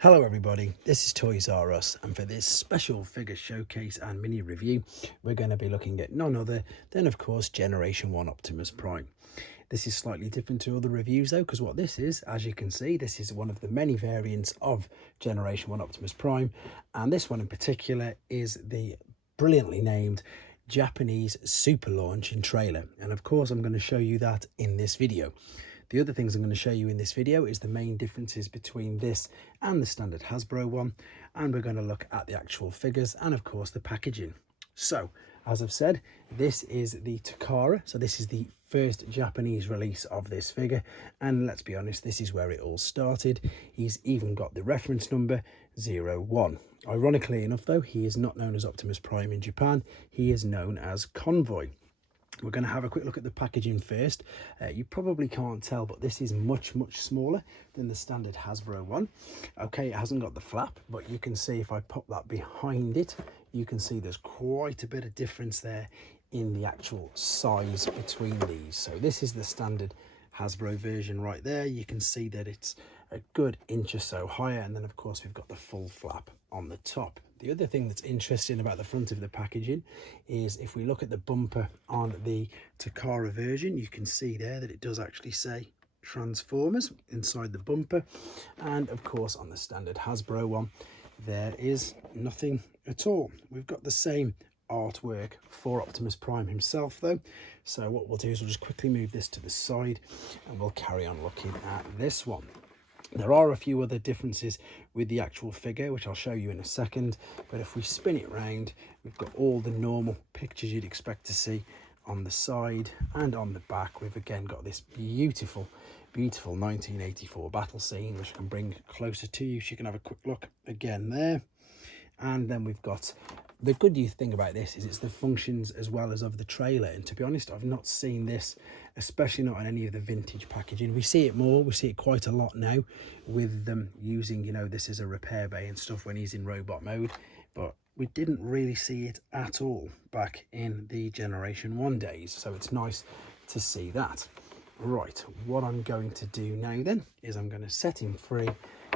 Hello everybody, this is Toys R Us, and for this special figure showcase and mini review we're going to be looking at none other than of course Generation 1 Optimus Prime. This is slightly different to other reviews though, because what this is, as you can see, this is one of the many variants of Generation 1 Optimus Prime, and this one in particular is the brilliantly named Japanese super launch and trailer, and of course I'm going to show you that in this video. The other things I'm going to show you in this video is the main differences between this and the standard Hasbro one, and we're going to look at the actual figures and of course the packaging. So as I've said, this is the Takara, so this is the first Japanese release of this figure, and let's be honest, this is where it all started. He's even got the reference number 01. Ironically enough though, he is not known as Optimus Prime in Japan, he is known as Convoy. We're going to have a quick look at the packaging first. You probably can't tell, but this is much smaller than the standard Hasbro one. Okay, it hasn't got the flap, but you can see if I pop that behind it, you can see there's quite a bit of difference there in the actual size between these. So this is the standard Hasbro version right there. You can see that it's a good inch or so higher, and then of course we've got the full flap on the top. The other thing that's interesting about the front of the packaging is if we look at the bumper on the Takara version, you can see there that it does actually say Transformers inside the bumper, and of course on the standard Hasbro one there is nothing at all. We've got the same artwork for Optimus Prime himself though, so what we'll do is we'll just quickly move this to the side and we'll carry on looking at this one. There are a few other differences with the actual figure, which I'll show you in a second, but if we spin it round, we've got all the normal pictures you'd expect to see on the side, and on the back we've again got this beautiful 1984 battle scene, which I can bring closer to you so you can have a quick look again there. And then we've got the good thing about this is it's the functions as well as of the trailer, and to be honest I've not seen this, especially not on any of the vintage packaging. We see it quite a lot now with them using, you know, this is a repair bay and stuff when he's in robot mode, but we didn't really see it at all back in the Generation 1 days, so it's nice to see that. Right, what I'm going to do now then is I'm going to set him free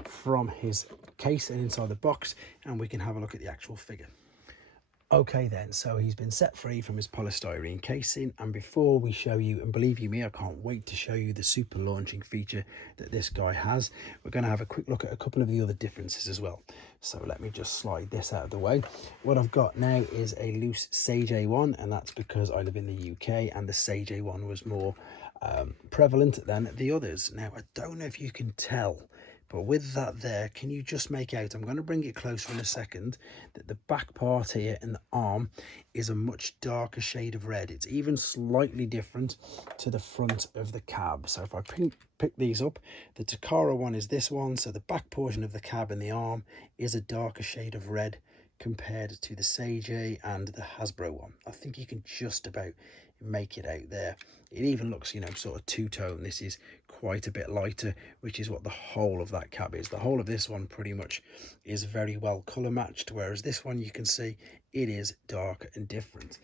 from his case and inside the box, and we can have a look at the actual figure. Okay then, so he's been set free from his polystyrene casing, and before we show you, and believe you me, I can't wait to show you the super launching feature that this guy has, we're going to have a quick look at a couple of the other differences as well. So let me just slide this out of the way. What I've got now is a loose Sage A1, and that's because I live in the UK and the Sage A1 was more prevalent than the others. Now I don't know if you can tell, but with that there, can you just make out, I'm going to bring it closer in a second, that the back part here and the arm is a much darker shade of red. It's even slightly different to the front of the cab. So if I pick these up, the Takara one is this one, so the back portion of the cab and the arm is a darker shade of red compared to the Sage A and the Hasbro one. I think you can just about make it out there. It even looks, you know, sort of two-tone. This is quite a bit lighter, which is what the whole of that cab is. The whole of this one pretty much is very well color matched, whereas this one you can see it is dark and different.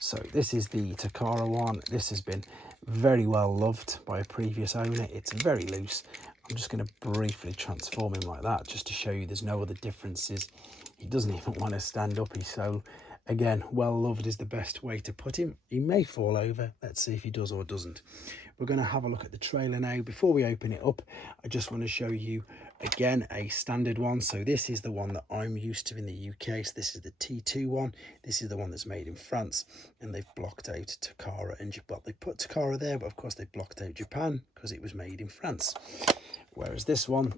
So this is the Takara one. This has been very well loved by a previous owner. It's very loose. I'm just going to briefly transform him like that just to show you there's no other differences. He doesn't even want to stand up. He's so, again, well loved is the best way to put him. He may fall over. Let's see if he does or doesn't. We're going to have a look at the trailer now. Before we open it up, I just want to show you again a standard one. So this is the one that I'm used to in the UK. So this is the T2 one. This is the one that's made in France, and they've blocked out Takara and Japan. They put Takara there, but of course they blocked out Japan because it was made in France. Whereas this one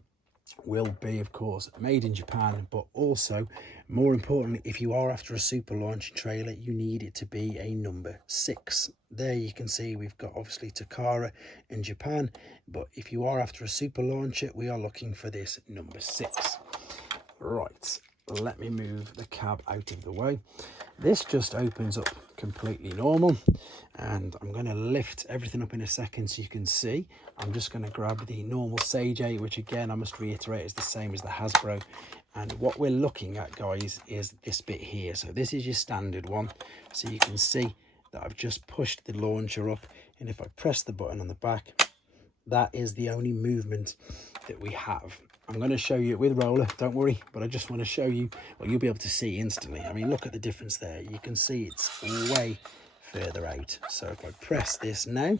will be, of course, made in Japan, but also, more importantly, if you are after a super launch trailer, you need it to be a number 6. There you can see we've got obviously Takara in Japan, but if you are after a super launcher, we are looking for this number 6. Right, let me move the cab out of the way. This just opens up completely normal, and I'm going to lift everything up in a second so you can see. I'm just going to grab the normal Sage A, which again I must reiterate is the same as the Hasbro, and what we're looking at, guys, is this bit here. So this is your standard one, so you can see that I've just pushed the launcher up, and if I press the button on the back, that is the only movement that we have. I'm going to show you it with roller, don't worry, but I just want to show you what you'll be able to see instantly. I mean, look at the difference there. You can see it's way further out. So if I press this now,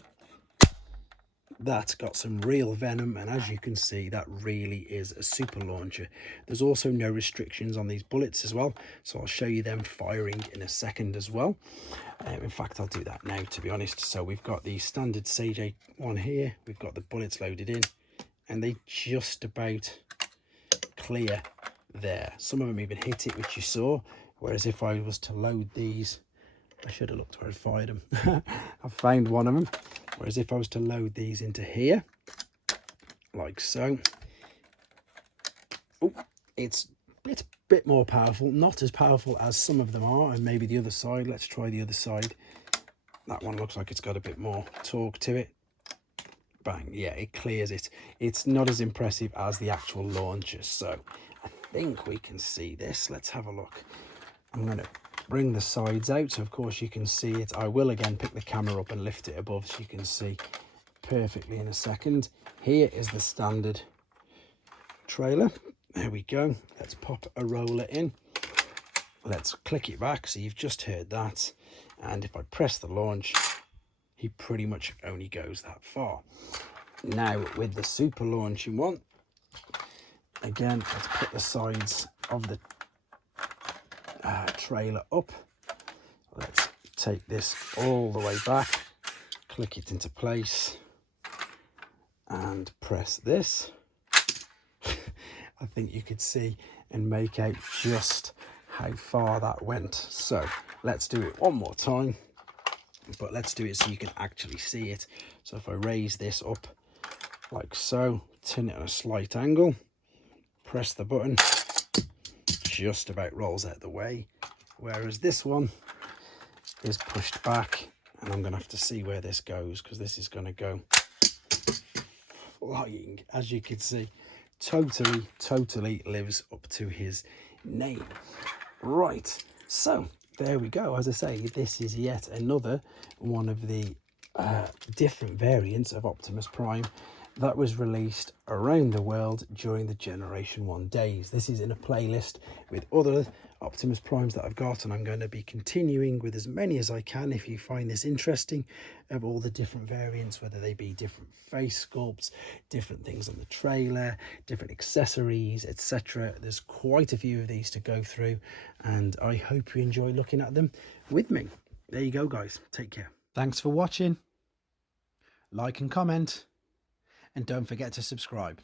that's got some real venom, and as you can see, that really is a super launcher. There's also no restrictions on these bullets as well, so I'll show you them firing in a second as well. In fact, I'll do that now, to be honest. So we've got the standard Sage 8 one here, we've got the bullets loaded in, and they just about clear there. Some of them even hit it, which you saw, whereas if I was to load these, I should have looked where I fired them. I found one of them. Whereas if I was to load these into here, like so, oh, it's a bit more powerful. Not as powerful as some of them are, and maybe the other side. Let's try the other side. That one looks like it's got a bit more torque to it. Bang, yeah, it clears it. It's not as impressive as the actual launcher. So I think we can see this. Let's have a look. I'm going to bring the sides out, so of course you can see it. I will again pick the camera up and lift it above so you can see perfectly in a second. Here is the standard trailer. There we go. Let's pop a roller in. Let's click it back, so you've just heard that. And if I press the launch, he pretty much only goes that far. Now with the super launching one, again, let's put the sides of the trailer up. Let's take this all the way back, click it into place, and press this. I think you could see and make out just how far that went. So let's do it one more time, but let's do it so you can actually see it. So if I raise this up like so, turn it on a slight angle, press the button, just about rolls out the way, whereas this one is pushed back, and I'm gonna have to see where this goes, because this is gonna go flying. As you can see, totally lives up to his name. Right, so there we go. As I say, this is yet another one of the different variants of Optimus Prime that was released around the world during the Generation 1 days. This is in a playlist with other Optimus Primes that I've got, and I'm going to be continuing with as many as I can, if you find this interesting, of all the different variants, whether they be different face sculpts, different things on the trailer, different accessories, etc. There's quite a few of these to go through, and I hope you enjoy looking at them with me. There you go, guys. Take care. Thanks for watching. Like and comment. And don't forget to subscribe.